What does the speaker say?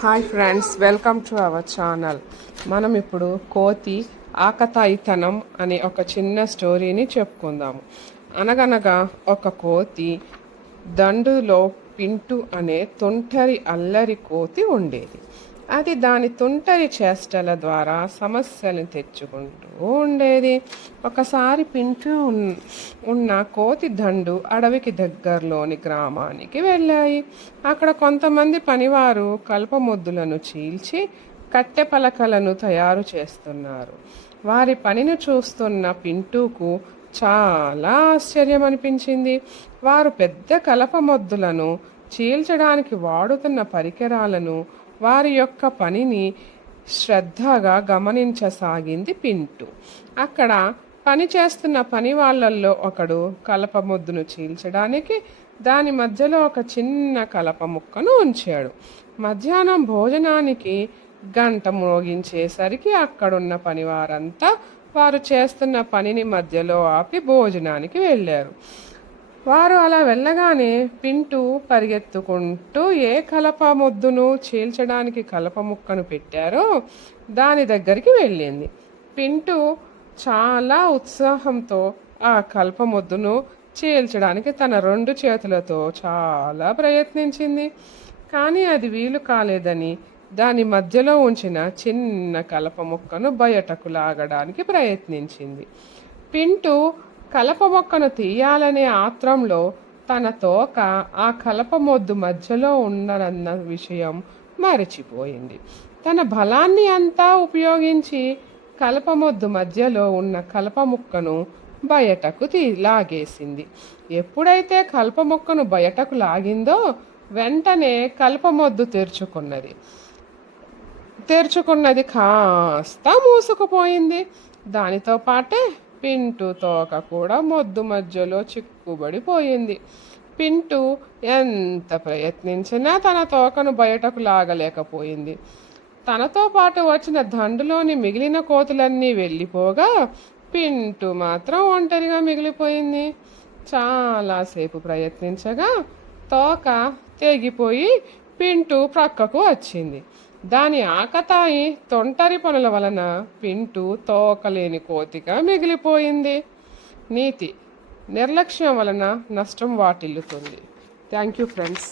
Hi friends, welcome to our channel. మనం ఇప్పుడు కోతి ఆకతాయితనం అనే ఒక చిన్న స్టోరీని చెప్పుకుందాము. అనగనగా ఒక కోతి దండులో పింటు అనే తుంటరి అల్లరి కోతి ఉండేది. అది దాని తుంటరి చేష్టల ద్వారా సమస్యలను తెచ్చుకుంటూ ఉండేది. ఒకసారి పింటూ ఉన్న కోతి దండు అడవికి దగ్గరలోని గ్రామానికి వెళ్ళాయి. అక్కడ కొంతమంది పనివారు కల్పమొద్దులను చీల్చి కట్టె పలకలను తయారు చేస్తున్నారు. వారి పనిని చూస్తున్న పింటూకు చాలా ఆశ్చర్యం అనిపించింది. వారు పెద్ద కలపమొద్దులను చీల్చడానికి వాడుతున్న పరికరాలను, వారి యొక్క పనిని శ్రద్ధగా గమనించసాగింది పింటు. అక్కడ పని చేస్తున్న పని వాళ్ళల్లో ఒకడు కలప మొద్దును చీల్చడానికి దాని మధ్యలో ఒక చిన్న కలప ముక్కను ఉంచాడు. మధ్యాహ్నం భోజనానికి గంట మోగించేసరికి అక్కడున్న పనివారంతా వారు చేస్తున్న పనిని మధ్యలో ఆపి భోజనానికి వెళ్ళారు. వారు అలా వెళ్ళగానే పింటు పరిగెత్తుకుంటూ ఏ కలప మొద్దును చీల్చడానికి కలప ముక్కను పెట్టారో దాని దగ్గరికి వెళ్ళింది. పింటు చాలా ఉత్సాహంతో ఆ కలప మొద్దును చీల్చడానికి తన 2 చేతులతో చాలా ప్రయత్నించింది. కానీ అది వీలు కాలేదని దాని మధ్యలో ఉంచిన చిన్న కలప ముక్కను బయటకు లాగడానికి ప్రయత్నించింది. పింటు కలప మొక్కను తీయాలనే ఆత్రంలో తన తోక ఆ కలప మొద్దు మధ్యలో ఉన్నదన్న విషయం మరచిపోయింది. తన బలాన్ని అంతా ఉపయోగించి కలప మొద్దు మధ్యలో ఉన్న కలప ముక్కను బయటకు లాగేసింది. ఎప్పుడైతే కలప మొక్కను బయటకు లాగిందో వెంటనే కలప మొద్దు తెరుచుకున్నది కాస్త మూసుకుపోయింది. దానితో పాటే పింటు తోక కూడా మొద్దు మధ్యలో చిక్కుబడిపోయింది. పింటు ఎంత ప్రయత్నించినా తన తోకను బయటకు లాగలేకపోయింది. తనతో పాటు వచ్చిన దండులోని మిగిలిన కోతులన్నీ వెళ్ళిపోగా పింటు మాత్రం ఒంటరిగా మిగిలిపోయింది. చాలాసేపు ప్రయత్నించగా తోక తెగిపోయి పింటు ప్రక్కకు వచ్చింది. దాని ఆకతాయి తొంటరి పనుల వలన పింటు తోకలేని కోతిగా మిగిలిపోయింది. నీతి: నిర్లక్ష్యం వలన నష్టం వాటిల్లుతుంది. Thank you friends.